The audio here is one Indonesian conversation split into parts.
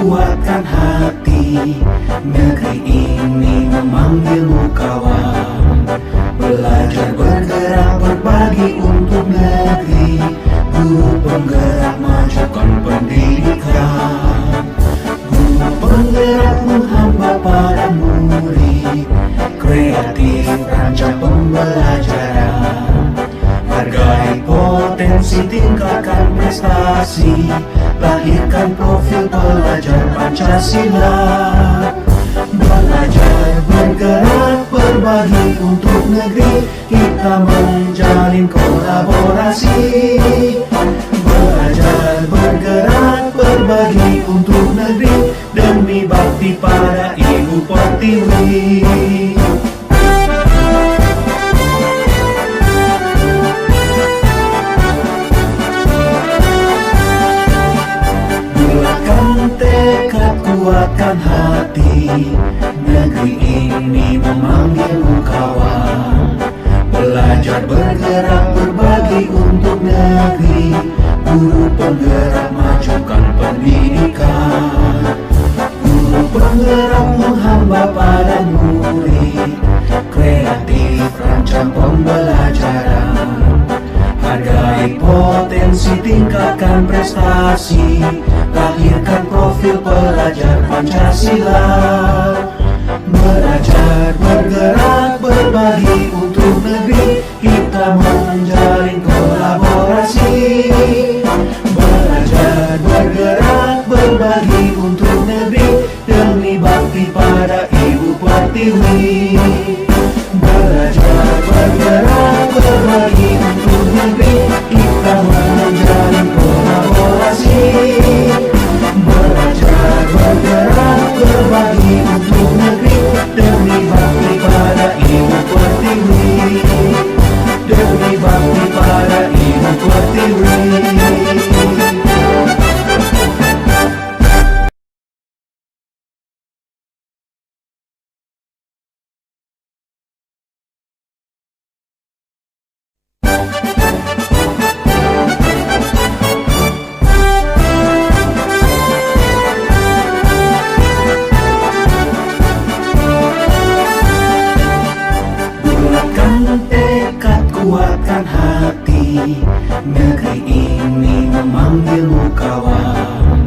kuatkan hati. Negeri ini memanggilmu kawan. Belajar bergerak berbagi untuk negeri. Guru penggerak majukan pendidikan. Guru penggerak menghamba para murid. Kreatif rancang pembelajaran. Hargai potensi, tingkatkan prestasi. Lahirkan profil pelajar Pancasila. Belajar bergerak berbagi untuk negeri. Kita menjalin kolaborasi. Belajar bergerak berbagi untuk negeri. Demi bakti pada Ibu Pertiwi. Kuatkan hati, negeri ini memanggilmu kawan. Belajar bergerak berbagi untuk negeri. Guru penggerak majukan pendidikan. Guru penggerak menghamba pada murid. Kreatif rancang pembelajaran. Hargai potensi, tingkatkan prestasi. Lahirkan profil pelajar Pancasila. Belajar bergerak berbagi untuk negeri. Kita menjalin kolaborasi. Belajar bergerak berbagi untuk negeri. Demi bakti pada Ibu Pertiwi. Belajar bergerak berbagi untuk negeri. Kita menjalin kolaborasi. Belajar bergerak berbagi untuk negeri. Demi bakti pada Ibu Pertiwi. Demi bakti pada Ibu Pertiwi. Kuatkan hati, negeri ini memanggilmu kawan.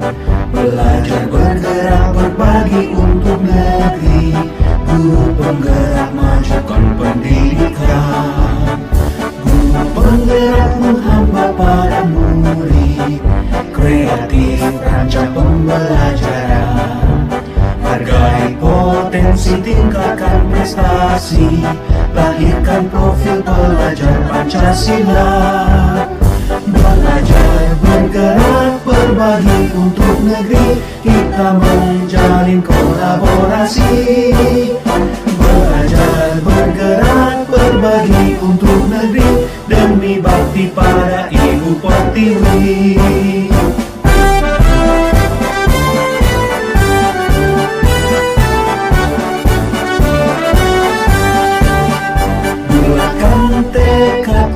Belajar bergerak berbagi untuk negeri. Guru penggerak majukan pendidikan. Guru penggerak menghamba para murid. Kreatif rancang pembelajaran. Hargai potensi, tingkatkan prestasi. Lahirkan profil pelajar Pancasila. Belajar bergerak berbagi untuk negeri. Kita menjalin kolaborasi. Belajar bergerak berbagi untuk negeri. Demi bakti pada Ibu Pertiwi.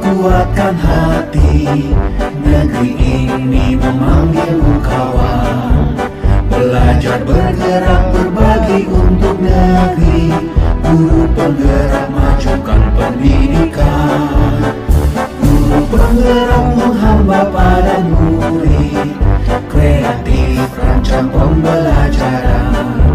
Kuatkan hati, negeri ini memanggilmu kawan. Belajar bergerak berbagi untuk negeri. Guru penggerak majukan pendidikan. Guru penggerak menghamba pada murid. Kreatif rancang pembelajaran.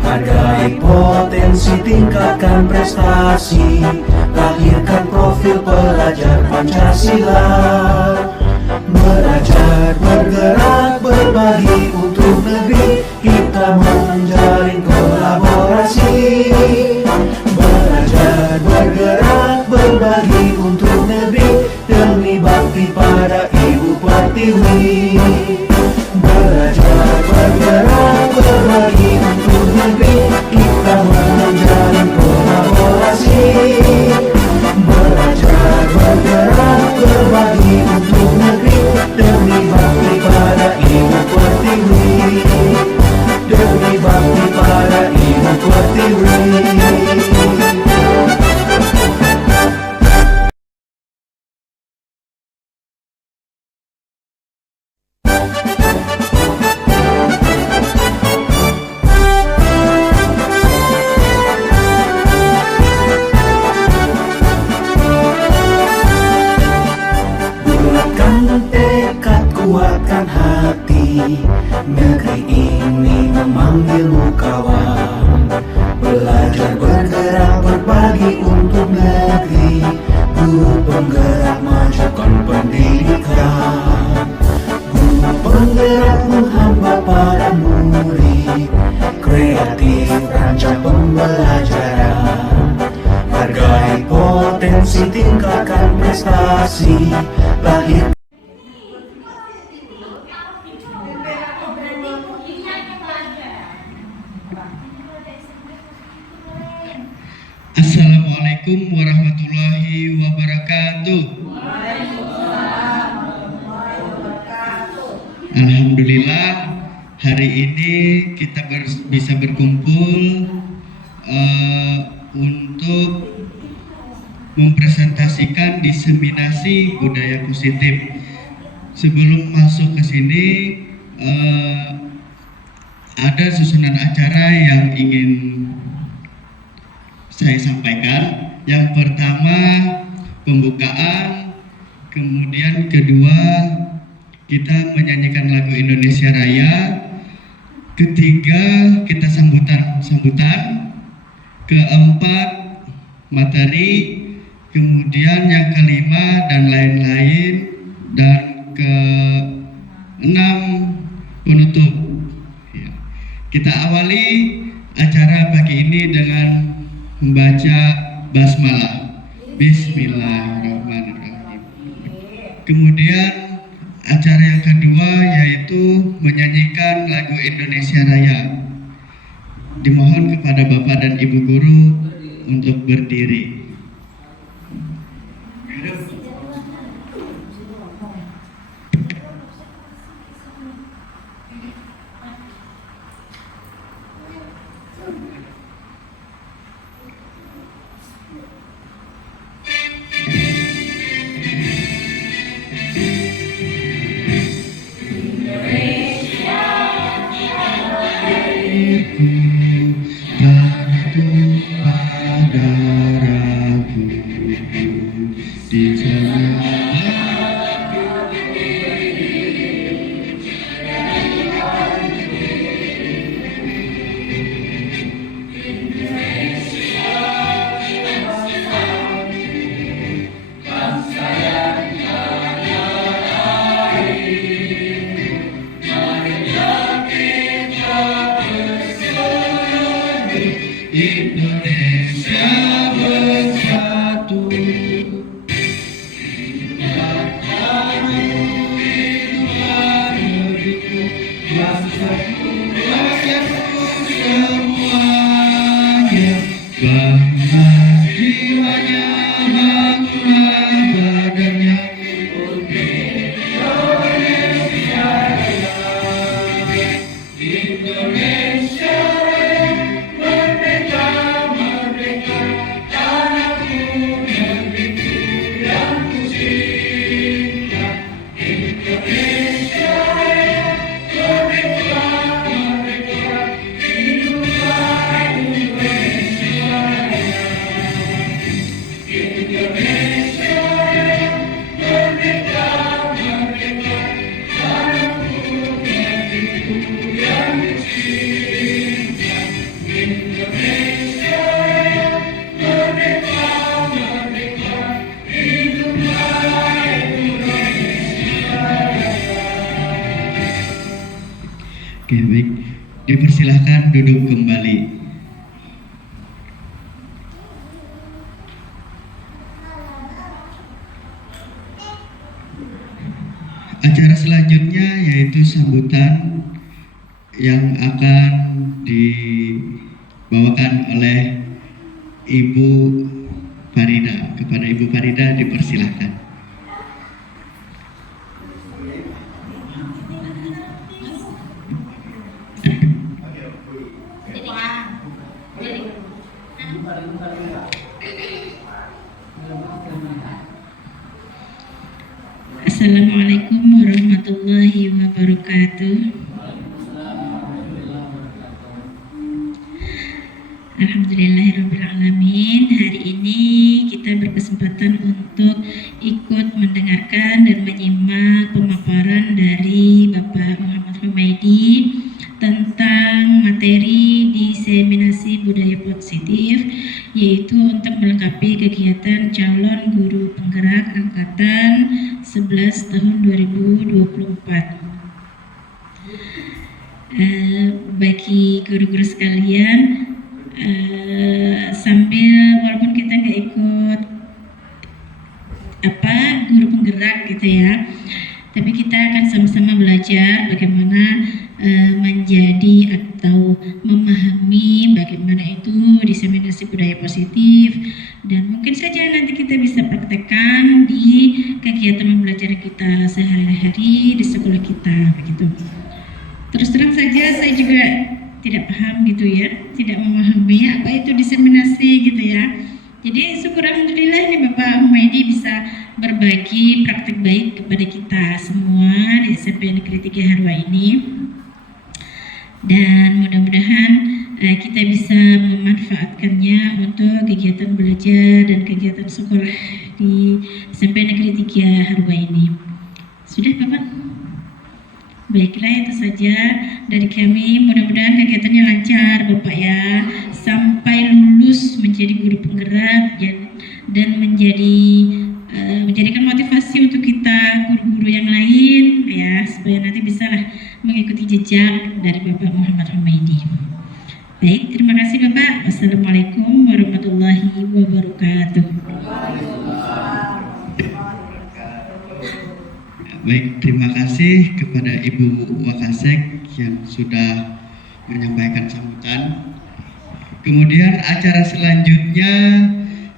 Hargai potensi, tingkatkan prestasi. Lahirkan profil pelajar Pancasila. Belajar bergerak berbagi untuk negeri. Kita menjalin kolaborasi. Belajar bergerak berbagi untuk negeri. Demi bakti pada Ibu Pertiwi. Belajar bergerak berbagi untuk negeri. Kita menjalin kolaborasi. Belajar bergerak berbagi untuk negeri. Demi bakti pada Ibu Pertiwi. Demi bakti pada Ibu Pertiwi. Assalamualaikum warahmatullahi wabarakatuh. Alhamdulillah, hari ini kita bisa berkumpul untuk mempresentasikan diseminasi budaya positif. Sebelum masuk ke sini, ada susunan acara yang ingin saya sampaikan. Yang pertama, pembukaan, kemudian kedua, kita menyanyikan lagu Indonesia Raya, ketiga, kita sambutan, keempat, materi, kemudian yang kelima dan lain-lain, dan keenam, penutup. Ya. Kita awali acara pagi ini dengan membaca basmalah. Bismillahirrahmanirrahim. Kemudian acara yang kedua yaitu menyanyikan lagu Indonesia Raya. Dimohon kepada Bapak dan Ibu guru untuk berdiri. Indonesia bersatu, semuanya, bangga jiwanya, bangga badannya. Indonesia merdeka, merdeka, tanahku, negeriku yang ku cinta. Indonesia merdeka, merdeka, hiduplah Indonesia. Indonesia merdeka, merdeka, tanahku, negeriku yang ku cinta. Indonesia merdeka, merdeka, hiduplah Indonesia. Oke, baik. Dipersilahkan duduk kembali. Acara selanjutnya yaitu sambutan yang akan dibawakan oleh Ibu Farida. Kepada Ibu Farida dipersilahkan. Assalamualaikum warahmatullahi wabarakatuh. Alhamdulillahirrahmanirrahim. Hari ini kita berkesempatan untuk ikut mendengarkan dan menyimak pemaparan dari Bapak Muhammad Humaidi tentang materi diseminasi budaya positif, yaitu untuk melengkapi kegiatan calon guru penggerak angkatan 11 tahun 2024. Bagi guru-guru sekalian, sambil walaupun kita nggak ikut guru penggerak gitu ya, tapi kita akan sama-sama belajar bagaimana menjadi atau memahami bagaimana itu diseminasi budaya positif, dan mungkin saja nanti kita bisa praktekkan di kegiatan pembelajaran kita sehari-hari di sekolah kita begitu. Terus terang saja saya juga tidak paham gitu ya, tidak memahami apa itu diseminasi gitu ya. Jadi syukur alhamdulillah ini Bapak Humaydi bisa berbagi praktek baik kepada kita semua di SMP Negeri 3 Harwa ini. Dan mudah-mudahan kita bisa memanfaatkannya untuk kegiatan belajar dan kegiatan sekolah di SMP Negeri 3 Harwa ini. Sudah Bapak? Baiklah, itu saja dari kami. Mudah-mudahan kegiatannya lancar Bapak ya, sampai lulus menjadi guru penggerak dan menjadikan motivasi untuk kita guru-guru yang lain ya, supaya nanti bisalah mengikuti jejak dari Bapak Muhammad Humaydi. Baik, terima kasih Bapak. Wassalamualaikum warahmatullahi wabarakatuh. Baik, terima kasih kepada Ibu Wakasek yang sudah menyampaikan sambutan. Kemudian acara selanjutnya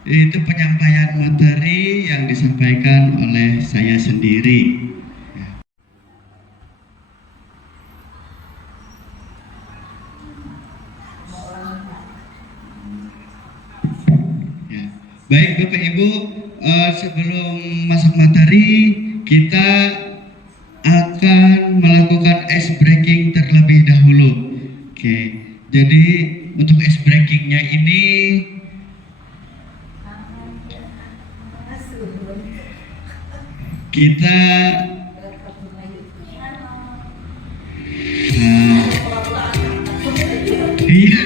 yaitu penyampaian materi yang disampaikan oleh saya sendiri. Ya. Baik Bapak Ibu, sebelum masuk materi kita akan melakukan ice breaking terlebih dahulu. Oke, jadi untuk ice breakingnya ini kita iya.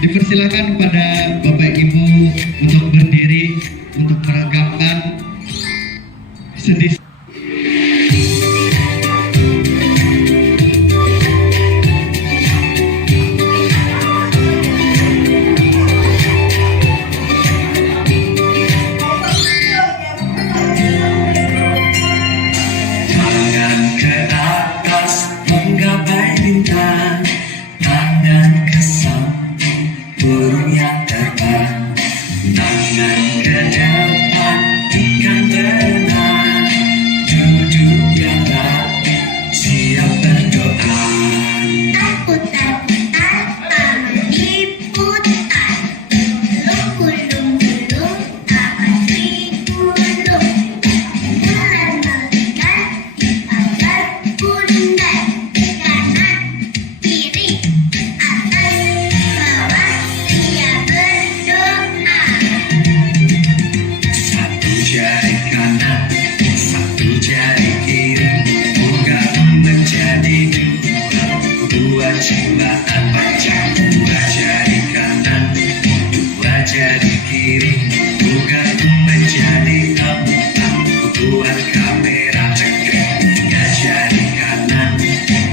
Dipersilakan kepada Bapak Ibu untuk berdiri untuk meragamkan sedih. Tangan ke atas menggapai bintang, tangan ke samping burung yang terbang, tangan ke depan ikan berenang, duduk yang rapi siap berdoa. Putar-putar, tangan diputar, gulung-gulung, tangan digulung, bulan melekat, dipagar bundar, kanan, kiri, atas, bawah, dia berdoa. Satu jari kanan, satu jari kiri, buka menjadi dua, dua cibaan panjang, dua jari kanan, dua jari kiri, buka menjadi empat, buat kamera cekek, tiga jari kanan,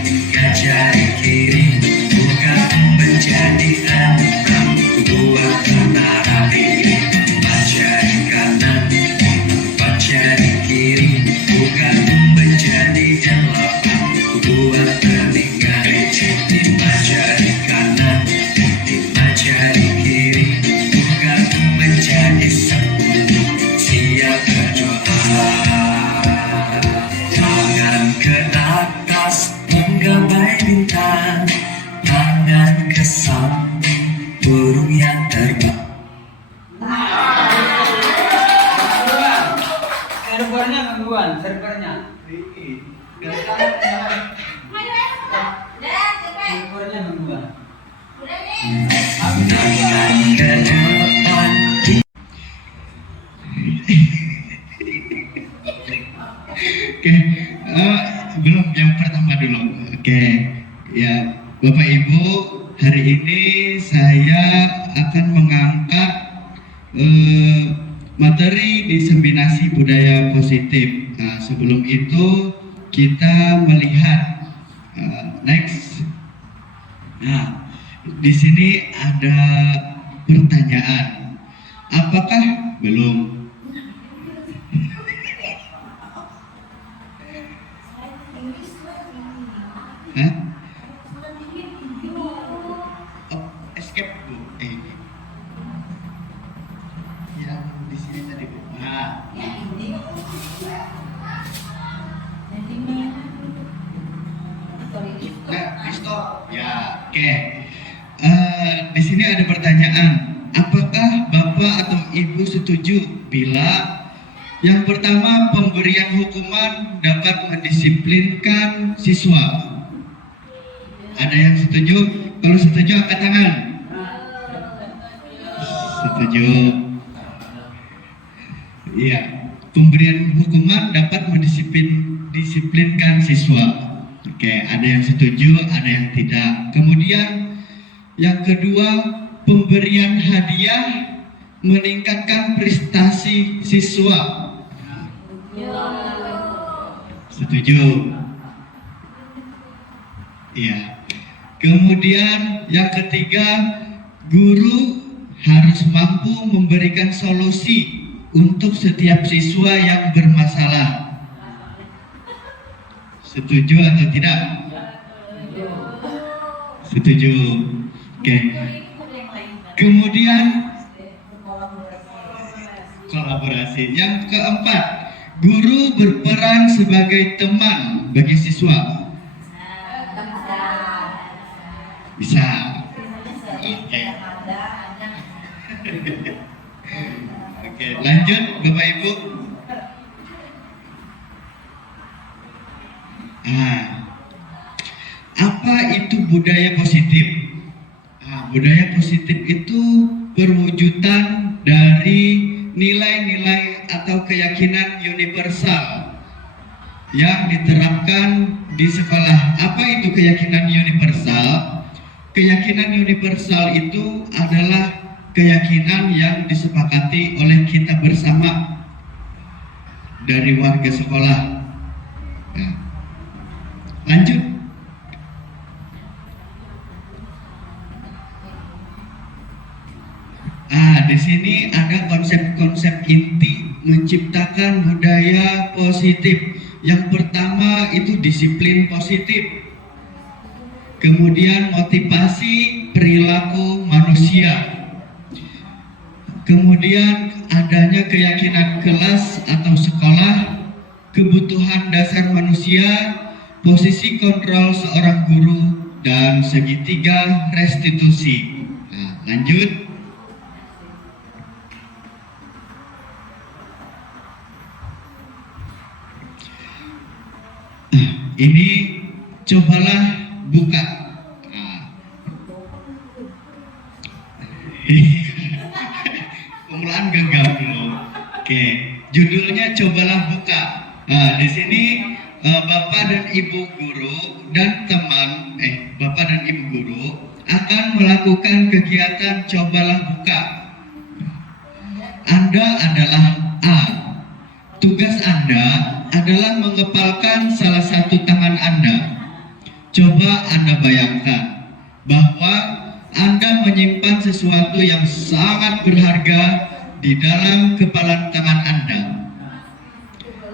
tiga jari kiri, buka menjadi enam, buat menara diri, empat jari kanan, empat jari kiri, bukan menjadi delapan, buat meninggal lima jari kanan, lima jari kiri, bukan menjadi 10, siap berdoa. Tangan ke atas menggapai bintang, tangan ke samping burung yang terbang. Servernya gangguan, servernya. Servernya gangguan. Tangan ke depan. Oke, belum yang pertama dulu. Oke, ya Bapak Ibu, hari ini saya akan mengangkat materi diseminasi budaya positif. Nah, sebelum itu kita melihat next. Nah, di sini ada pertanyaan. Apakah belum? Hah? Oh, escape Bu. Ya, oke. Di sini ada pertanyaan. Apakah Bapak atau Ibu setuju bila yang pertama pemberian hukuman dapat mendisiplinkan siswa? Ada yang setuju? Kalau setuju angkat tangan. Setuju. Iya, pemberian hukuman dapat mendisiplinkan siswa. Oke, ada yang setuju, ada yang tidak. Kemudian yang kedua, pemberian hadiah meningkatkan prestasi siswa. Setuju? Iya. Kemudian yang ketiga, guru harus mampu memberikan solusi untuk setiap siswa yang bermasalah. Setuju atau tidak? Setuju. Oke. Kemudian kolaborasi. Yang keempat, guru berperan sebagai teman bagi siswa. Bisa. Oke. Oke, lanjut Bapak Ibu. Apa itu budaya positif? Budaya positif itu perwujudan dari nilai-nilai atau keyakinan universal yang diterapkan di sekolah. Apa itu keyakinan universal? Keyakinan universal itu adalah keyakinan yang disepakati oleh kita bersama dari warga sekolah. Nah, lanjut. Di sini ada konsep-konsep inti menciptakan budaya positif. Yang pertama itu disiplin positif. Kemudian motivasi perilaku manusia. Kemudian adanya keyakinan kelas atau sekolah, kebutuhan dasar manusia, posisi kontrol seorang guru, dan segitiga restitusi. Nah, lanjut. Ini cobalah buka. Pemulaan gagal dulu. Oke, judulnya cobalah buka. Di sini Bapak dan Ibu guru dan teman, Bapak dan Ibu guru akan melakukan kegiatan cobalah buka. Anda adalah A. Tugas Anda adalah mengepalkan salah satu tangan Anda. Coba Anda bayangkan bahwa Anda menyimpan sesuatu yang sangat berharga di dalam kepalan tangan Anda.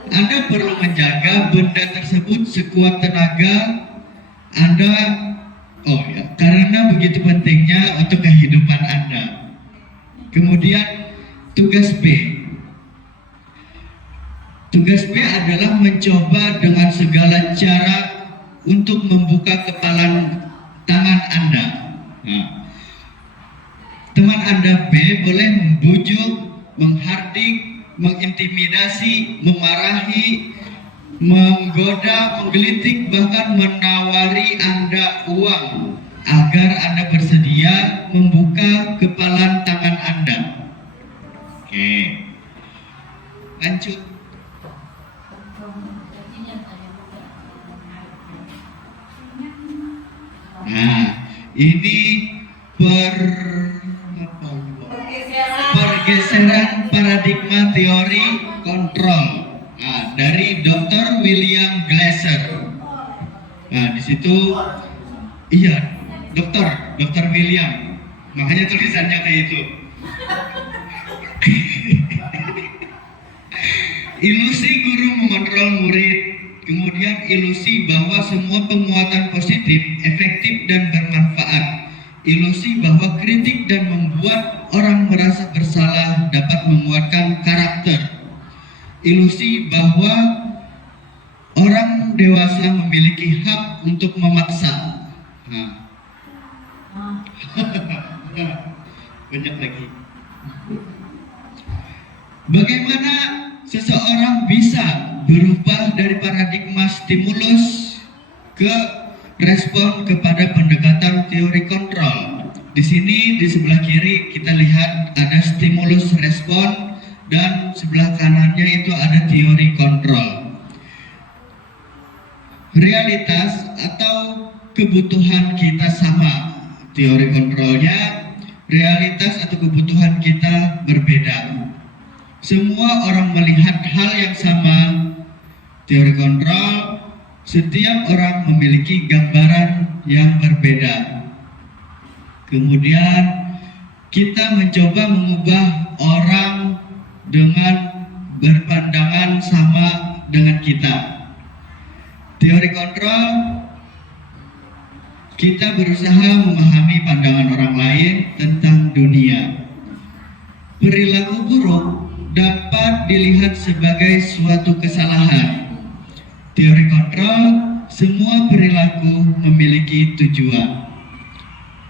Anda perlu menjaga benda tersebut sekuat tenaga Anda, karena begitu pentingnya untuk kehidupan Anda. Kemudian tugas B. Tugas B adalah mencoba dengan segala cara untuk membuka kepalan tangan Anda. Teman Anda B boleh membujuk, menghardik, mengintimidasi, memarahi, menggoda, menggelitik, bahkan menawari Anda uang agar Anda bersedia membuka kepalan tangan Anda. Oke, lanjut. Nah, ini pergeseran paradigma teori kontrol dari Dr. William Glasser. Nah, di situ Dr. William, makanya tulisannya kayak itu. Ilusi guru mengontrol murid. Kemudian ilusi bahwa semua penguatan positif, efektif dan bermanfaat. Ilusi bahwa kritik dan membuat orang merasa bersalah dapat menguatkan karakter. Ilusi bahwa orang dewasa memiliki hak untuk memaksa. Nah. Banyak lagi. Bagaimana seseorang bisa berubah dari paradigma stimulus ke respon kepada pendekatan teori kontrol? Di sini di sebelah kiri kita lihat ada stimulus respon dan sebelah kanannya itu ada teori kontrol. Realitas atau kebutuhan kita sama, teori kontrolnya, realitas atau kebutuhan kita berbeda. Semua orang melihat hal yang sama, teori kontrol, setiap orang memiliki gambaran yang berbeda. Kemudian kita mencoba mengubah orang dengan berpandangan sama dengan kita. Teori kontrol, kita berusaha memahami pandangan orang lain tentang dunia. Perilaku buruk dapat dilihat sebagai suatu kesalahan. Teori kontrol, semua perilaku memiliki tujuan.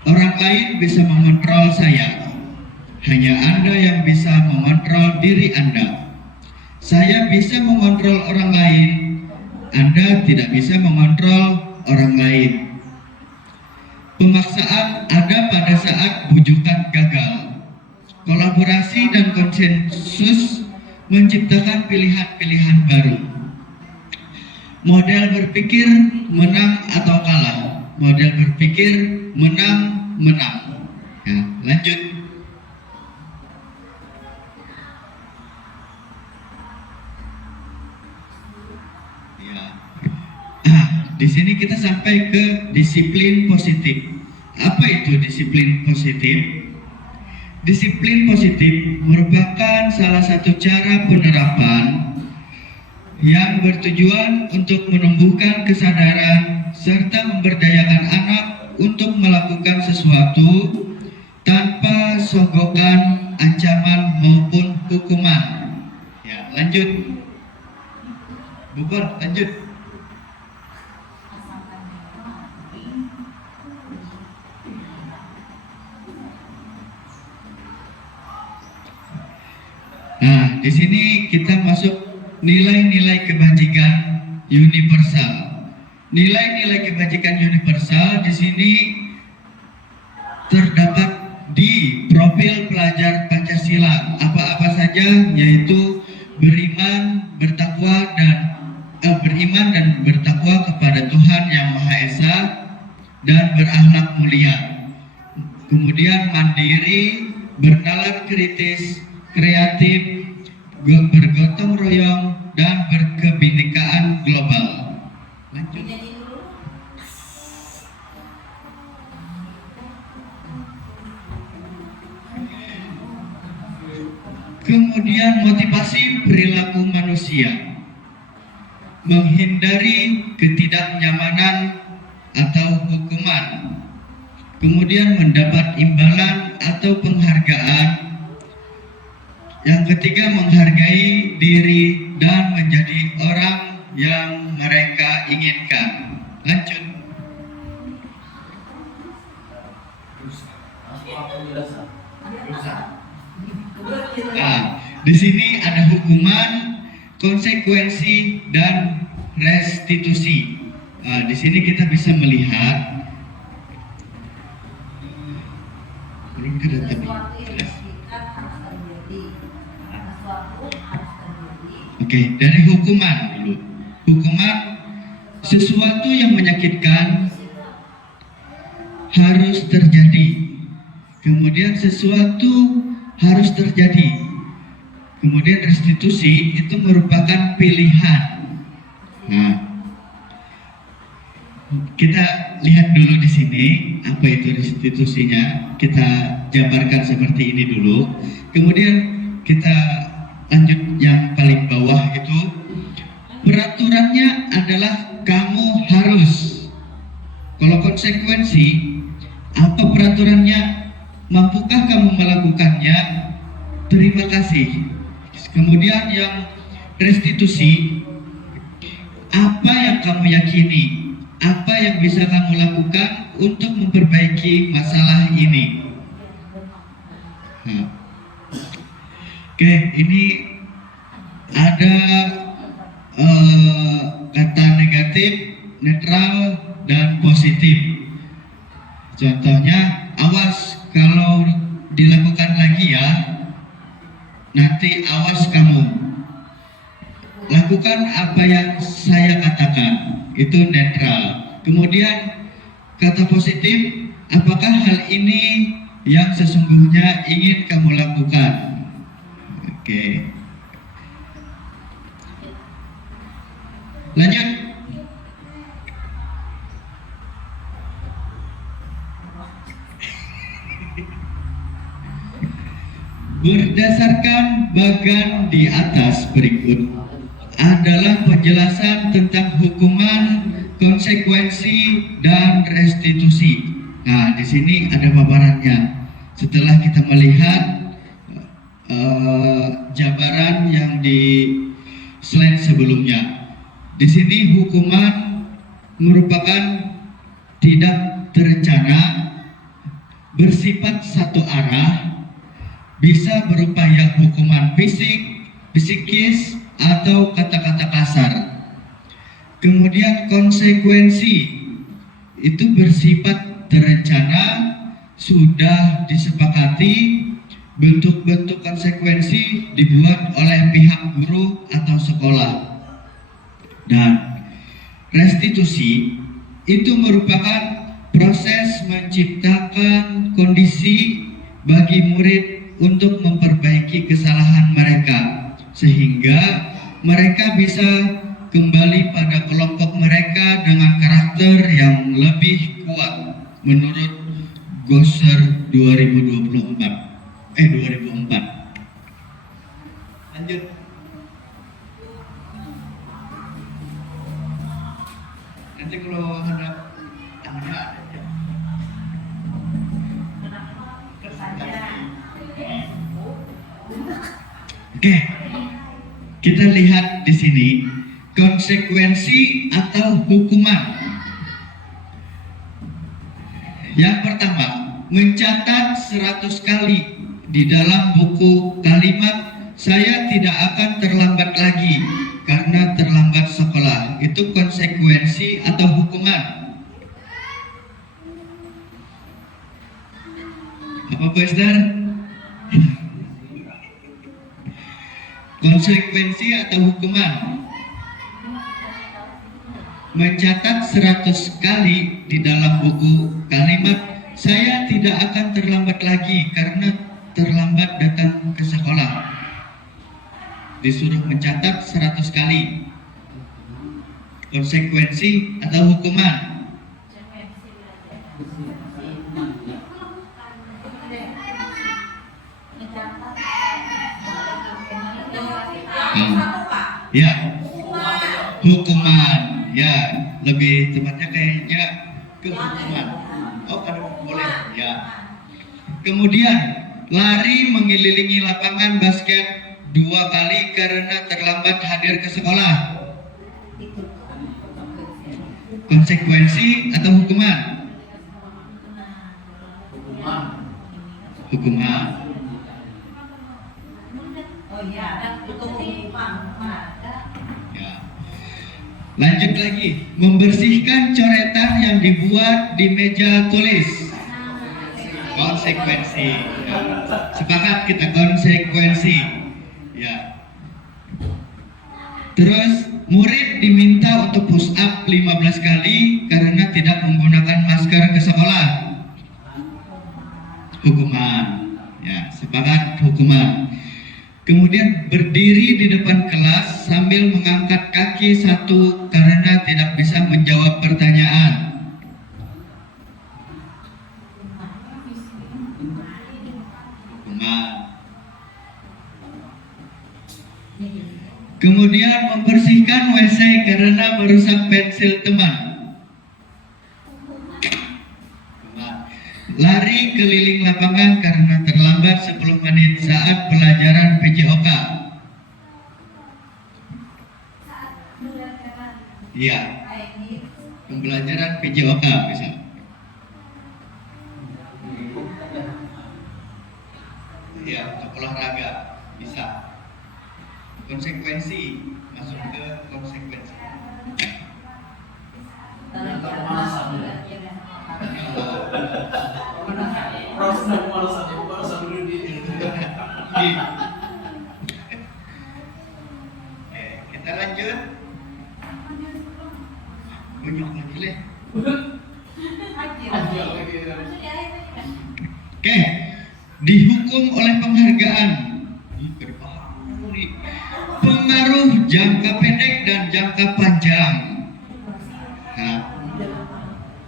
Orang lain bisa mengontrol saya. Hanya Anda yang bisa mengontrol diri Anda. Saya bisa mengontrol orang lain. Anda tidak bisa mengontrol orang lain. Pemaksaan ada pada saat bujukan gagal. Kolaborasi dan konsensus menciptakan pilihan-pilihan baru. Model berpikir menang atau kalah. Model berpikir menang. Ya, lanjut. Ya. Di sini kita sampai ke disiplin positif. Apa itu disiplin positif? Disiplin positif merupakan salah satu cara penerapan yang bertujuan untuk menumbuhkan kesadaran serta memberdayakan anak untuk melakukan sesuatu tanpa sogokan, ancaman maupun hukuman. Ya, lanjut. Bubar, lanjut. Nah, di sini kita masuk nilai-nilai kebajikan universal. Nilai-nilai kebajikan universal di sini terdapat di profil pelajar Pancasila. Apa-apa saja, yaitu beriman, dan bertakwa kepada Tuhan Yang Maha Esa dan berakhlak mulia. Kemudian mandiri, bernalar kritis, kreatif, bergotong royong, dan berkebinekaan global. Lanjut. Kemudian motivasi perilaku manusia, menghindari ketidaknyamanan atau hukuman, kemudian mendapat imbalan atau penghargaan. Yang ketiga, menghargai diri dan menjadi orang yang mereka inginkan. Lanjut. Nah, di sini ada hukuman, konsekuensi, dan restitusi. Nah, di sini kita bisa melihat belum ada tadi. Oke, dari hukuman dulu. Hukuman, sesuatu yang menyakitkan harus terjadi. Kemudian sesuatu harus terjadi. Kemudian restitusi itu merupakan pilihan. Nah, kita lihat dulu di sini apa itu restitusinya. Kita jabarkan seperti ini dulu. Kemudian kita lanjut yang paling bawah itu, peraturannya adalah kamu harus. Kalau konsekuensi, apa peraturannya? Mampukah kamu melakukannya? Terima kasih. Kemudian yang restitusi, apa yang kamu yakini? apa yang bisa kamu lakukan untuk memperbaiki masalah ini. Nah. Oke, ini ada kata negatif, netral, dan positif. Contohnya, awas kalau dilakukan lagi ya, nanti awas kamu. Lakukan apa yang saya katakan, itu netral. Kemudian kata positif, apakah hal ini yang sesungguhnya ingin kamu lakukan? Oke. Lanjut. Berdasarkan bagan di atas berikut adalah penjelasan tentang hukuman, konsekuensi, dan restitusi. Nah, di sini ada paparannya. Setelah kita melihat jabaran yang di slide sebelumnya, di sini hukuman merupakan tidak terencana, bersifat satu arah, bisa berupa yang hukuman fisik, psikis, atau kata-kata kasar. Kemudian konsekuensi itu bersifat terencana, sudah disepakati, bentuk-bentuk konsekuensi dibuat oleh pihak guru atau sekolah. Dan restitusi itu merupakan proses menciptakan kondisi bagi murid untuk memperbaiki kesalahan mereka, sehingga mereka bisa kembali pada kelompok mereka dengan karakter yang lebih kuat menurut Gosser 2004. Lanjut. Nanti kalau ada tanya aja. Oke, kita lihat di sini konsekuensi atau hukuman. Yang pertama, mencatat 100 kali di dalam buku kalimat "saya tidak akan terlambat lagi karena terlambat sekolah". Itu konsekuensi atau hukuman. Apa Pak Isdar? Konsekuensi atau hukuman. Mencatat 100 kali di dalam buku kalimat "saya tidak akan terlambat lagi karena terlambat datang ke sekolah". Disuruh mencatat 100 kali. Konsekuensi atau hukuman. Ya, hukuman. Ya, lebih tepatnya kayaknya ke hukuman. Oh, boleh. Ya. Kemudian lari mengelilingi lapangan basket 2 kali karena terlambat hadir ke sekolah. Konsekuensi atau hukuman? Hukuman. Ya. Lanjut lagi, membersihkan coretan yang dibuat di meja tulis. Konsekuensi. Ya. Sepakat kita konsekuensi. Ya. Terus murid diminta untuk push up 15 kali karena tidak menggunakan masker ke sekolah. Hukuman. Ya, sepakat hukuman. Kemudian berdiri di depan kelas sambil mengangkat kaki satu karena tidak bisa menjawab pertanyaan. Hukuman. Kemudian membersihkan WC karena merusak pensil teman. Lari keliling lapangan karena terlambat 10 menit saat pelajaran PJOK. Iya. pembelajaran PJOK misal. Ya, untuk olahraga bisa. Konsekuensi, masuk ke konsekuensi. Kita lanjut. Banyak lagi leh. Oke, dihukum oleh penghargaan. Pengaruh jangka pendek dan jangka panjang. Nah,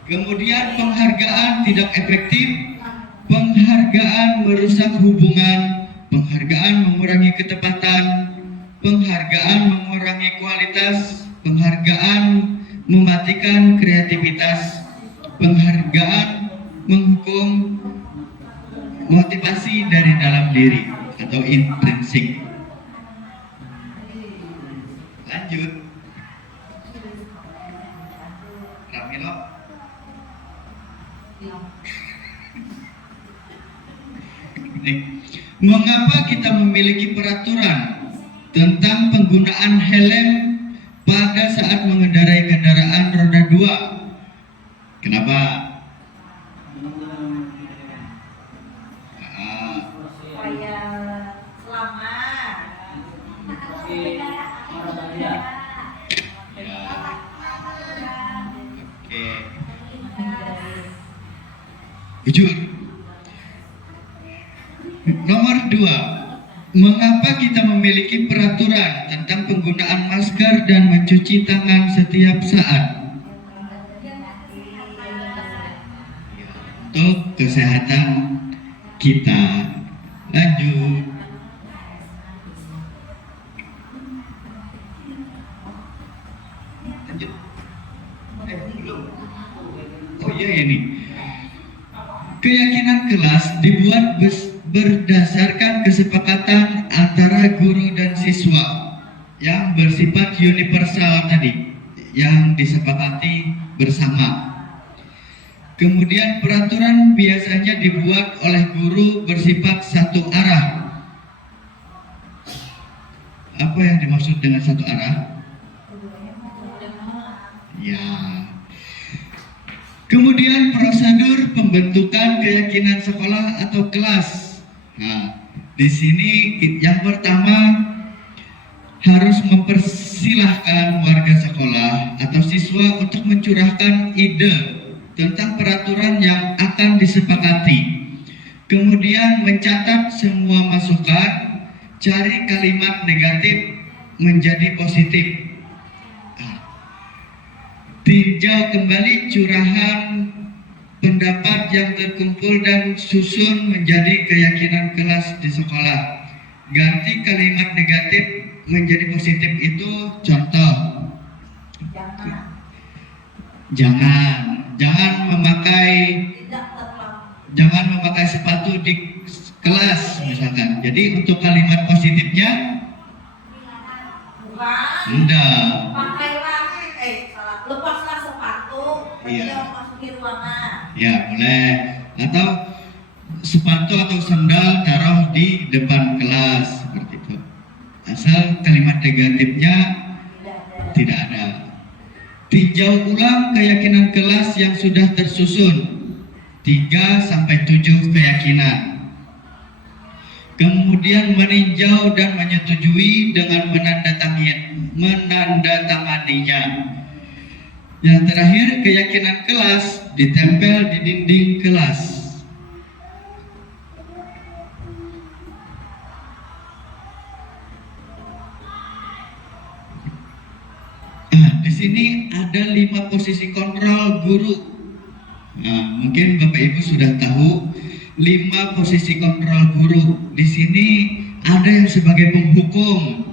kemudian penghargaan tidak efektif, penghargaan merusak hubungan, penghargaan mengurangi ketepatan, penghargaan mengurangi kualitas, penghargaan mematikan kreativitas, penghargaan menghukum motivasi dari dalam diri atau intrinsik. Lanjut. Ramilo. Nih, mengapa kita memiliki peraturan tentang penggunaan helm pada saat mengendarai kendaraan roda 2? Kenapa? Supaya selamat. Ya. Oke. Jujur. Nomor 2. Mengapa kita memiliki peraturan tentang penggunaan masker dan mencuci tangan setiap saat? Untuk kesehatan kita. Lanjut. Lanjut. Belum. Oh iya ini. Keyakinan kelas dibuat berdasarkan kesepakatan antara guru dan siswa yang bersifat universal tadi, yang disepakati bersama. Kemudian peraturan biasanya dibuat oleh guru bersifat satu arah. Apa yang dimaksud dengan satu arah? Ya. Kemudian prosedur pembentukan keyakinan sekolah atau kelas. Nah, di sini yang pertama harus mempersilahkan warga sekolah atau siswa untuk mencurahkan ide tentang peraturan yang akan disepakati. Kemudian mencatat semua masukan, cari kalimat negatif menjadi positif. Tinjau kembali curahan pendapat yang terkumpul dan susun menjadi keyakinan kelas di sekolah. Ganti kalimat negatif menjadi positif itu contoh. Jangan memakai sepatu di kelas misalkan. Jadi untuk kalimat positifnya enggak. Pakailah, lepaslah sepatu, Iya. masuki ruangan. Ya boleh. Atau sepatu atau sandal taruh di depan kelas seperti itu. Asal kalimat negatifnya tidak ada. Tinjau ulang keyakinan kelas yang sudah tersusun 3-7 keyakinan. Kemudian meninjau dan menyetujui dengan menandatanganinya. Yang terakhir, keyakinan kelas ditempel di dinding kelas. Di sini ada 5 posisi kontrol guru. Nah, mungkin Bapak Ibu sudah tahu 5 posisi kontrol guru. Di sini ada yang sebagai penghukum,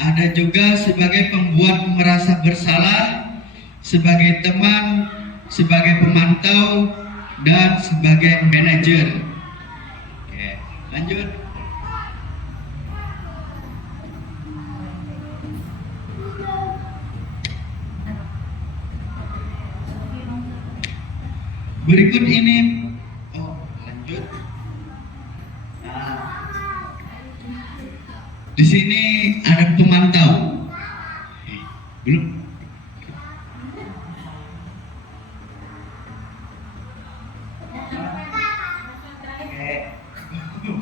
ada juga sebagai pembuat merasa bersalah, sebagai teman, sebagai pemantau, dan sebagai manajer. Oke, lanjut. Berikut ini, lanjut. Nah, di sini ada pemantau. Belum.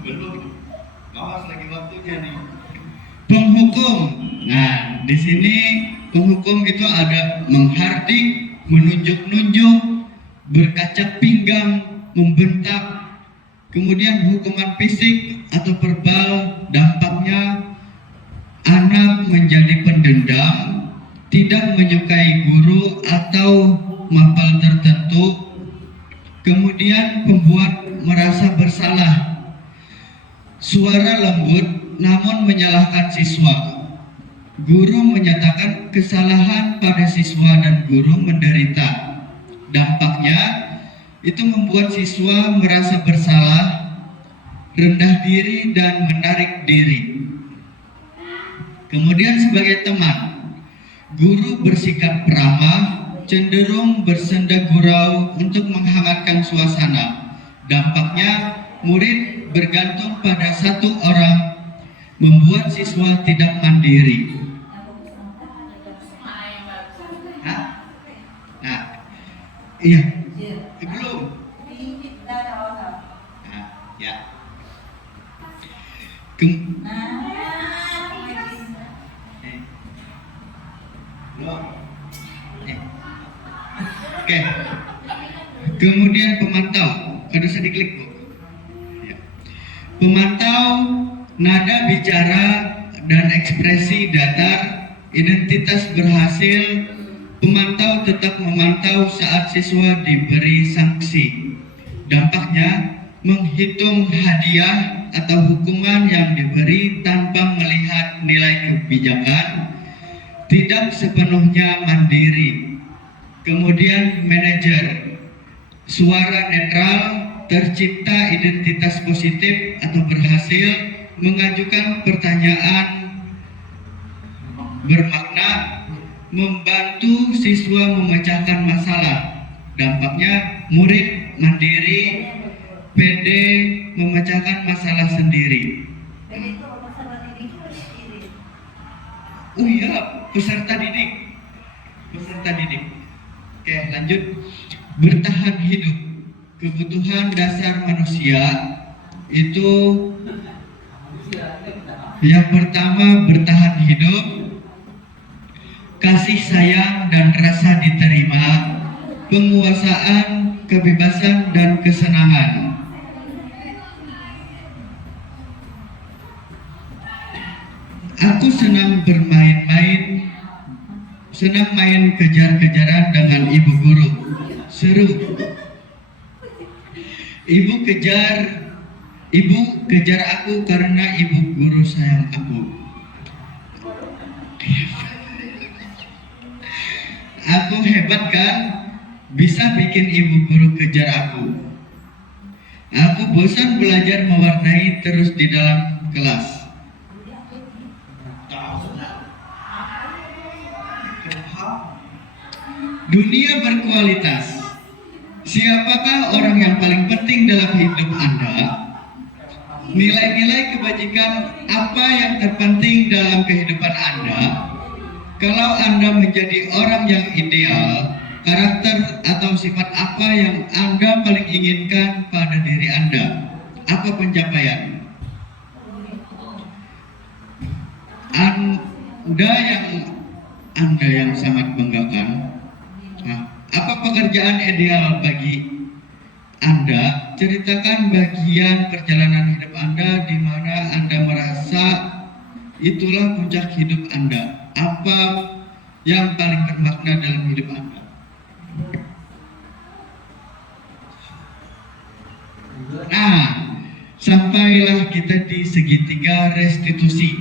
Belum. Awas lagi waktunya nih. Penghukum. Nah, di sini penghukum itu ada menghardik, menunjuk-nunjuk, berkaca pinggang, membentak. Kemudian hukuman fisik atau verbal, dampaknya anak menjadi pendendam, tidak menyukai guru atau mapel tertentu. Kemudian pembuat merasa bersalah, suara lembut namun menyalahkan siswa. Guru menyatakan kesalahan pada siswa dan guru menderita. Dampaknya itu membuat siswa merasa bersalah, rendah diri dan menarik diri. Kemudian sebagai teman, guru bersikap ramah, cenderung bersenda gurau untuk menghangatkan suasana. Dampaknya murid bergantung pada satu orang, membuat siswa tidak mandiri. Nah, iya, belum. Nah, ya. Belum. Oke. Kemudian pemantau, harus diklik Bu. Ya. Pemantau nada bicara dan ekspresi datar, identitas berhasil. Pemantau tetap memantau saat siswa diberi sanksi. Dampaknya menghitung hadiah atau hukuman yang diberi tanpa melihat nilai kebijakan, tidak sepenuhnya mandiri. Kemudian manajer, suara netral, tercipta identitas positif atau berhasil, mengajukan pertanyaan bermakna, membantu siswa memecahkan masalah. Dampaknya murid mandiri, pede, memecahkan masalah sendiri. Oh iya, peserta didik. Oke, lanjut. Bertahan hidup. Kebutuhan dasar manusia itu yang pertama bertahan hidup, kasih sayang dan rasa diterima, penguasaan, kebebasan dan kesenangan. Aku senang bermain-main, senang main kejar-kejaran dengan ibu guru. Seru. Ibu kejar aku karena ibu guru sayang aku. Aku hebat kan? Bisa bikin ibu guru kejar aku. Aku bosan belajar mewarnai terus di dalam kelas. Dunia berkualitas. Siapakah orang yang paling penting dalam hidup Anda? Nilai-nilai kebajikan apa yang terpenting dalam kehidupan Anda? Kalau Anda menjadi orang yang ideal, karakter atau sifat apa yang Anda paling inginkan pada diri Anda? Apa pencapaian? Anda yang sangat banggakan. Nah, apa pekerjaan ideal bagi Anda? Ceritakan bagian perjalanan hidup Anda di mana Anda merasa itulah puncak hidup Anda. Apa yang paling bermakna dalam hidup Anda? Nah, sampailah kita di segitiga restitusi.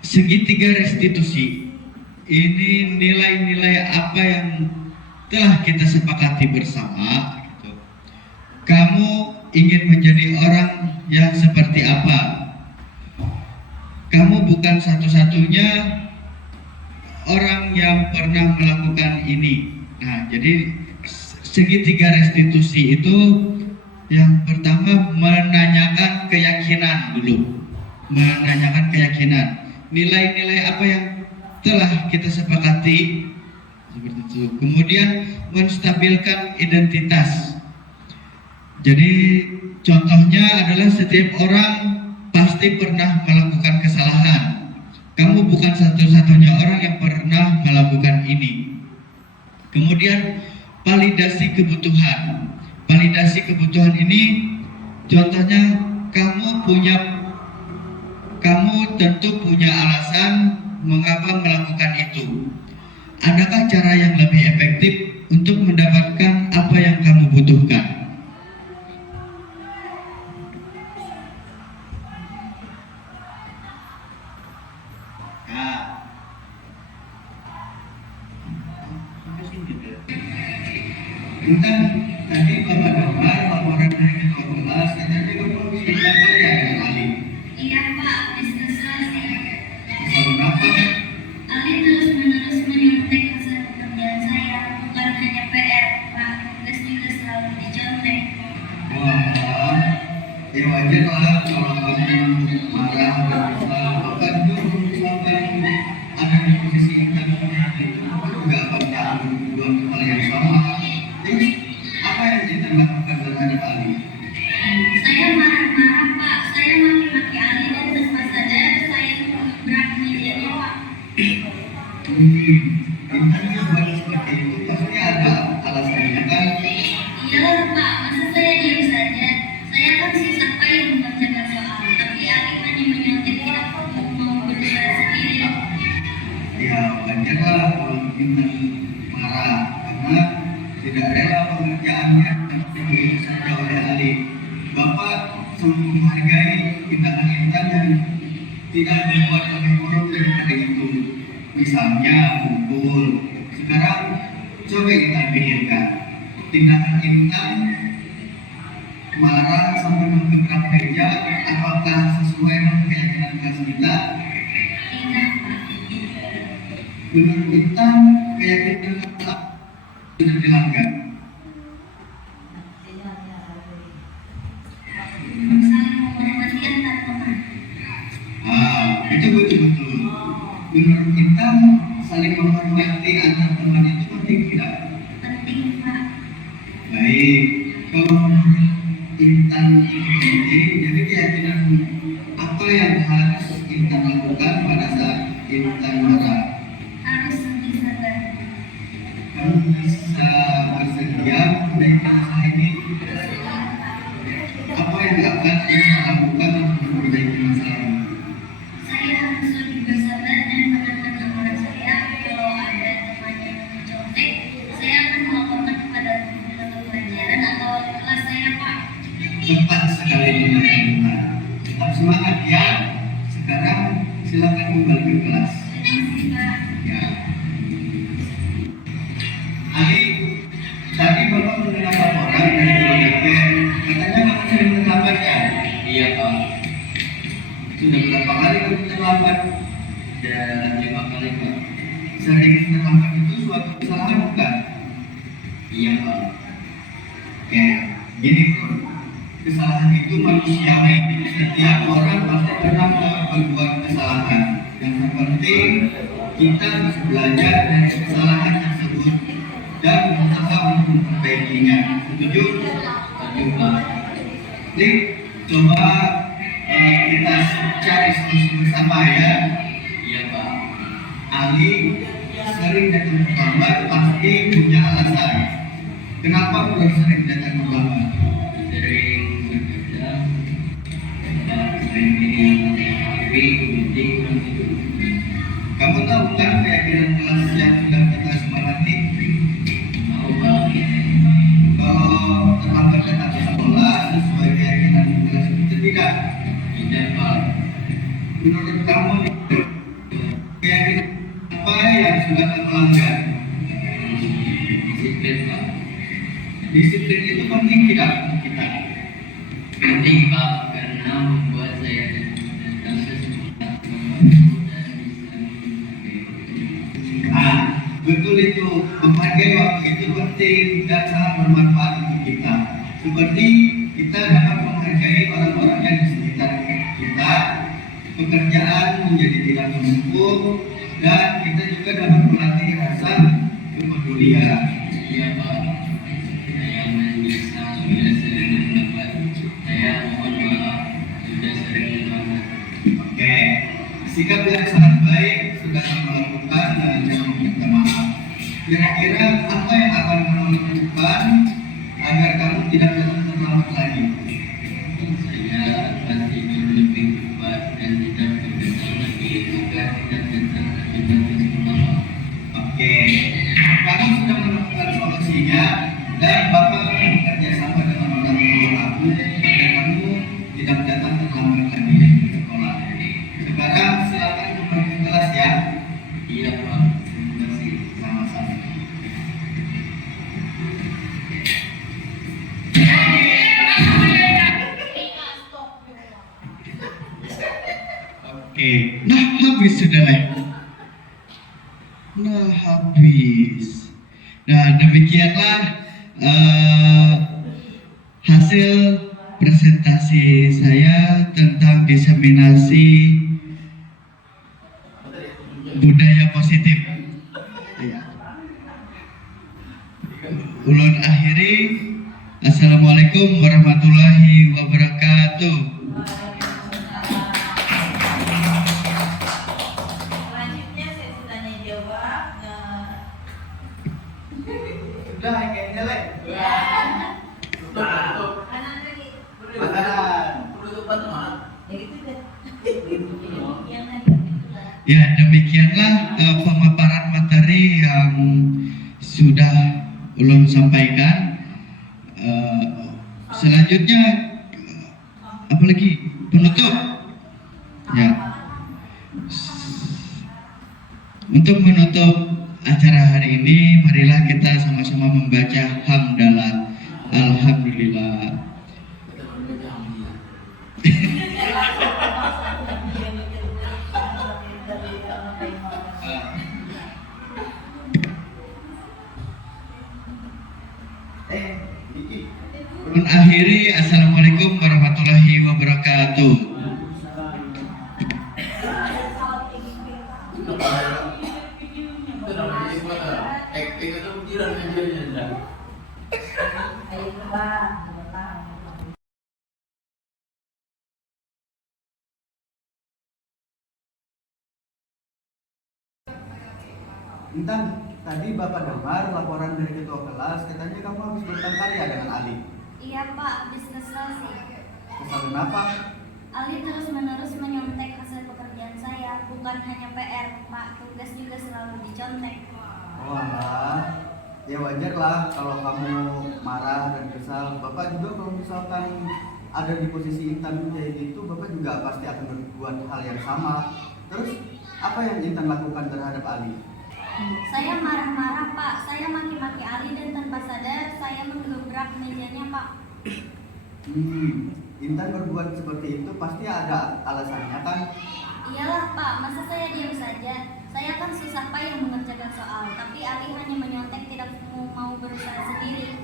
Segitiga restitusi ini nilai-nilai apa yang telah kita sepakati bersama gitu. Kamu ingin menjadi orang yang seperti apa? Kamu bukan satu-satunya orang yang pernah melakukan ini. Nah, jadi segitiga restitusi itu yang pertama menanyakan keyakinan dulu. Menanyakan keyakinan. Nilai-nilai apa yang telah kita sepakati seperti itu. Kemudian menstabilkan identitas. Jadi contohnya adalah setiap orang pasti pernah melakukan kesalahan. Kamu bukan satu-satunya orang yang pernah melakukan ini. Kemudian validasi kebutuhan. Validasi kebutuhan ini contohnya kamu tentu punya alasan mengapa melakukan itu. Adakah cara yang lebih efektif untuk mendapatkan apa yang kamu butuhkan? Tentang tadi Bapak dengar laporan dari ketua kelas, katanya Bapak sudah kuliah dengan Ali. Iya Pak, bisnis selesai. Soal apa? Ali terus-menerus menyontek hasil pekerjaan saya, bukan hanya PR, Pak. Tugas juga selalu dicontek. Wah, ya wajar lah kalau kamu marah dan kesal. Bahkan dulu sampai ada di posisi kita juga akan dua kepala yang sama. Jadi apa yang kita lakukan terhadap Ali? Saya marah-marah Pak, saya maki-maki Ali dan tanpa sadar saya berat medianya Pak. Intinya buat seperti itu pasti ada alasannya kan? Iya Pak, masa saya diam saja? Saya kan susah payah membacakan soal, tapi Ali hanya menyontek tidak mau berusaha sendiri. Ya wajarlah kalau Intan marah karena tidak rela pengerjaannya begitu saja oleh Ali. Bapak selalu menghargai tindakan Intan yang tidak berbuat lebih buruk daripada itu. Misalnya pukul. Sekarang coba kita pikirkan tindakan Intan marah sampai menggebrak meja, apakah sesuai dengan keyakinan kelas kita? Tidak Pak. Menurut Intan keyakinan kelas sudah dilanggar. Saling menghormati antar teman. Itu betul-betul. Menurut kita saling menghormati antar teman itu penting tidak? Penting Pak. Baik, kalau menurut Intan ini, jadi keyakinan apa yang harus Intan lakukan pada saat Intan marah? Harus lebih sabar. Kamu bisa bersedia memperbaiki masalah ini? Apa yang akan Intan lakukan untuk memperbaiki masalah ini? Saya harus lebih bersabar dan menahan amarah saya. Kalau ada teman yang mencontek, saya akan melaporkan kepada guru mata pelajaran atau wali kelas saya Pak. Tepat sekali tindakan Intan. Tetap semangat ya. Sekarang silakan kembali ke kelas. Terima kasih Pak. Ya. Ali, tadi Bapak mendengar laporan dari guru weekend. Katanya kamu sering terlambat ya? Iya Pak, Sudah berapa kali kamu terlambat? dan 5 kali Pak. Sering terlambat itu suatu kesalahan bukan? Iya Pak. Oke, gini Bro. Kesalahan itu manusiawi. Setiap orang pasti pernah berbuat kesalahan. Yang terpenting kita harus belajar dari kesalahan tersebut dan berusaha untuk memperbaikinya. Setuju? Setuju Pak. Jadi coba kita cari solusi bersama ya. Iya Pak. Ali sering datang terlambat pasti punya alasan. Kenapa bro sering datang terlambat? Sering bekerja, sering tapi meeting kurang tidur. Kamu tahu kan keyakinan kelas yang sudah kita sepakati? Tahu Pak. Kalau terlambat datang ke sekolah sesuai keyakinan kelas kita tidak. Tidak Pak. Menurut kamu keyakinan apa yang sudah kamu langgar? Disiplin Pak. Disiplin itu penting tidak untuk kita? Penting Pak, karena membuat saya datang ke sekolah membantu dan bisa menghargai waktu. Betul itu, menghargai waktu itu penting. positif dan sangat bermanfaat untuk kita. Seperti kita dapat menghargai orang-orang yang di sekitar kita, pekerjaan menjadi tidak menumpuk, dan kita juga dapat melatih rasa kepedulian. Iya Pak, saya menyesal sudah sering mendapat. Saya mohon maaf sudah sering melanggar. Oke, sikap yang sangat baik sudah kamu lakukan dan jangan meminta maaf. Kira-kira apa yang akan kamu lakukan agar kamu tidak datang terlambat lagi? Saya akan tidur lebih cepat dan tidak berkesan lagi agar tidak datang lebih pagi sekolah. Oke, kamu sudah menemukan solusinya dan Bapak akan bekerja sama dengan orang tua kamu agar kamu tidak datang terlambat lagi ke sekolah. Sekarang silakan kembali ke kelas ya. Iya Pak, terima kasih. Sama-sama. Oke, nah habis sudah lah. Nah habis. Nah demikianlah hasil presentasi saya tentang diseminasi budaya positif. Ya. Ulun akhiri. Assalamualaikum warahmatullahi wabarakatuh. Selanjutnya sesi tanya jawab. Sudah kayak jelek. Kanan kiri. Makanan. Ya gitu deh. Yang tadi. Ya, demikianlah pemaparan materi yang sudah ulun sampaikan. Selanjutnya apa lagi? Penutup. Ya. Untuk menutup acara hari ini, marilah kita sama-sama membaca hamdalah. Alhamdulillah. Ulun akhiri. Assalamualaikum warahmatullahi wabarakatuh. Intan, tadi Bapak dengar laporan dari ketua kelas, katanya kamu habis bertengkar dengan Ali. Iya Pak, habis kesel sih. Kesal kenapa? Ali terus-menerus menyontek hasil pekerjaan saya, bukan hanya PR, Pak, tugas juga selalu dicontek. Oh alah, ya wajar lah kalau kamu marah dan kesal. Bapak juga kalau misalkan ada di posisi Intan kayak gitu, Bapak juga pasti akan berbuat hal yang sama. Terus, apa yang Intan lakukan terhadap Ali? Saya marah-marah Pak, saya maki-maki Ali dan tanpa sadar saya menggebrak mejanya Pak. Intan berbuat seperti itu pasti ada alasannya kan? Iyalah Pak, masa saya diam saja? Saya kan susah payah mengerjakan soal, tapi Ali hanya menyontek tidak mau berusaha sendiri.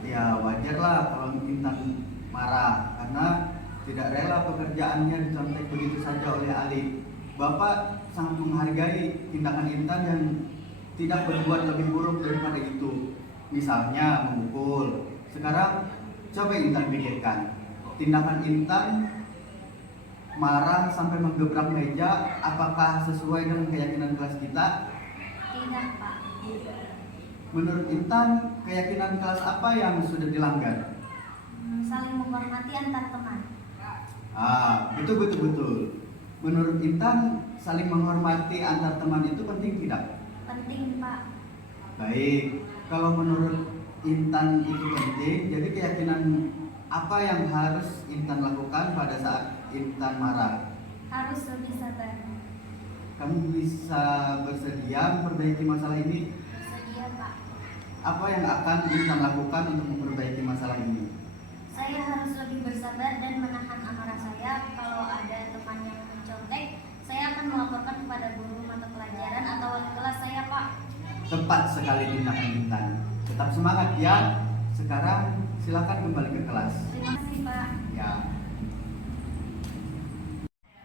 Ya wajar lah kalau Intan marah karena tidak rela pekerjaannya dicontek begitu saja oleh Ali. Bapak sangat menghargai tindakan Intan yang tidak berbuat lebih buruk daripada itu. Misalnya memukul. Sekarang coba Intan pikirkan, tindakan Intan marah sampai menggebrak meja, apakah sesuai dengan keyakinan kelas kita? Tidak Pak. Menurut Intan, keyakinan kelas apa yang sudah dilanggar? Saling menghormati antar teman. Betul. Menurut Intan, saling menghormati antar teman itu penting tidak? Penting Pak. Baik, kalau menurut Intan itu penting, jadi keyakinan apa yang harus Intan lakukan pada saat Intan marah? Harus lebih sabar. Kamu bisa bersedia memperbaiki masalah ini? Sedia Pak. Apa yang akan Intan lakukan untuk memperbaiki masalah ini? Saya harus lebih bersabar dan menahan amarah saya. Kalau ada teman yang mencontek, saya akan melaporkan kepada guru mata pelajaran atau wali kelas saya Pak. Tepat sekali tindakan Intan. Tetap semangat ya. Sekarang silakan kembali ke kelas. Terima kasih, Pak. Ya.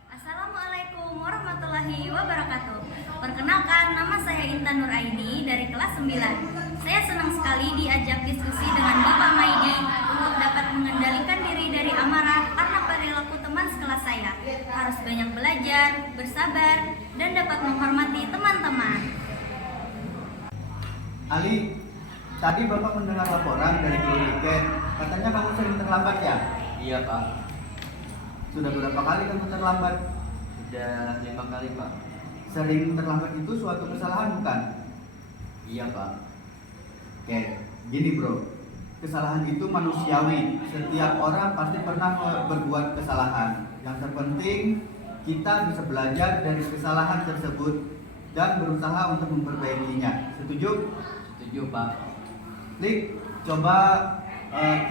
Assalamualaikum warahmatullahi wabarakatuh. Perkenalkan, nama saya Intan Nuraini dari kelas 9. Saya senang sekali diajak diskusi dengan Bapak Maidi untuk dapat mengendalikan diri dari amarah karena perilaku teman sekelas saya. Harus banyak belajar, bersabar, dan dapat menghormati teman-teman. Ali, tadi Bapak mendengar laporan dari guru Iken. Katanya kamu sering terlambat ya? Iya Pak, Sudah berapa kali kamu terlambat? sudah 5 kali Pak. Sering terlambat itu suatu kesalahan bukan? Iya Pak. Oke, gini bro. Kesalahan itu manusiawi. Setiap orang pasti pernah berbuat kesalahan. Yang terpenting kita bisa belajar dari kesalahan tersebut dan berusaha untuk memperbaikinya. Setuju? Setuju Pak. Lik, coba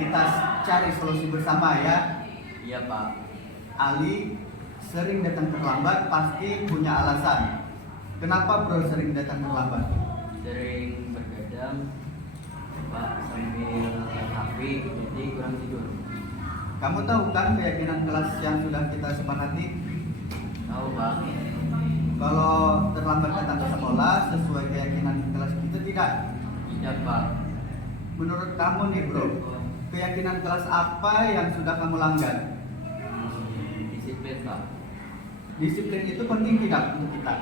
kita cari solusi bersama ya. Iya Pak. Ali sering datang terlambat pasti punya alasan. Kenapa bro sering datang terlambat? Sering bergadang Pak sambil HP, jadi kurang tidur. Kamu tahu kan keyakinan kelas yang sudah kita sepakati? Tahu Pak? Kalau terlambat datang ke sekolah sesuai keyakinan kelas kita tidak. Tidak Pak. Menurut kamu nih bro, keyakinan kelas apa yang sudah kamu langgar? Disiplin Pak. Disiplin itu penting tidak untuk kita?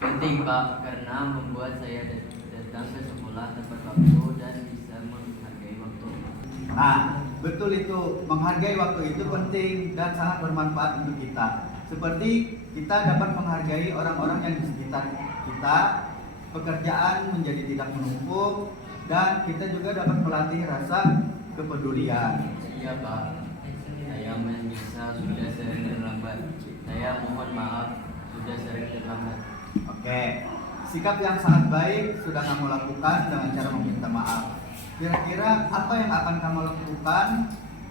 Penting Pak, karena membuat saya datang ke sekolah tepat waktu dan bisa menghargai waktu. Nah, betul itu. Menghargai waktu itu penting dan sangat bermanfaat untuk kita. Seperti kita dapat menghargai orang-orang yang di sekitar kita, pekerjaan menjadi tidak menumpuk, dan kita juga dapat melatih rasa kepedulian. Iya Pak, saya menyesal sudah sering terlambat. Saya mohon maaf sudah sering terlambat. Oke, sikap yang sangat baik sudah kamu lakukan dengan cara meminta maaf. Kira-kira apa yang akan kamu lakukan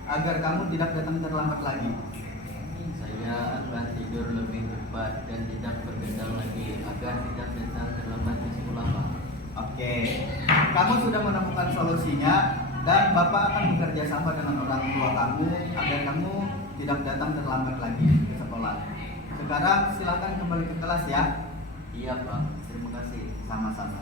agar kamu tidak datang terlambat lagi? Saya akan tidur lebih cepat dan tidak bergadang lagi agar tidak datang terlambat di sekolah Pak. Oke, kamu sudah menemukan solusinya dan Bapak akan bekerja sama dengan orang tua kamu agar kamu tidak datang terlambat lagi ke sekolah. Sekarang silakan kembali ke kelas ya. Iya Pak, terima kasih. Sama-sama.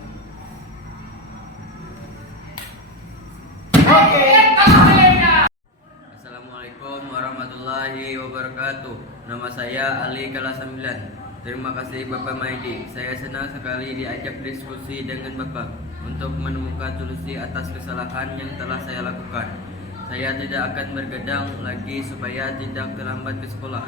Assalamualaikum warahmatullahi wabarakatuh. Nama saya Ali kelas 9. Terima kasih Bapak Maidi. Saya senang sekali diajak diskusi dengan Bapak untuk menemukan solusi atas kesalahan yang telah saya lakukan. Saya tidak akan bergadang lagi supaya tidak terlambat ke sekolah.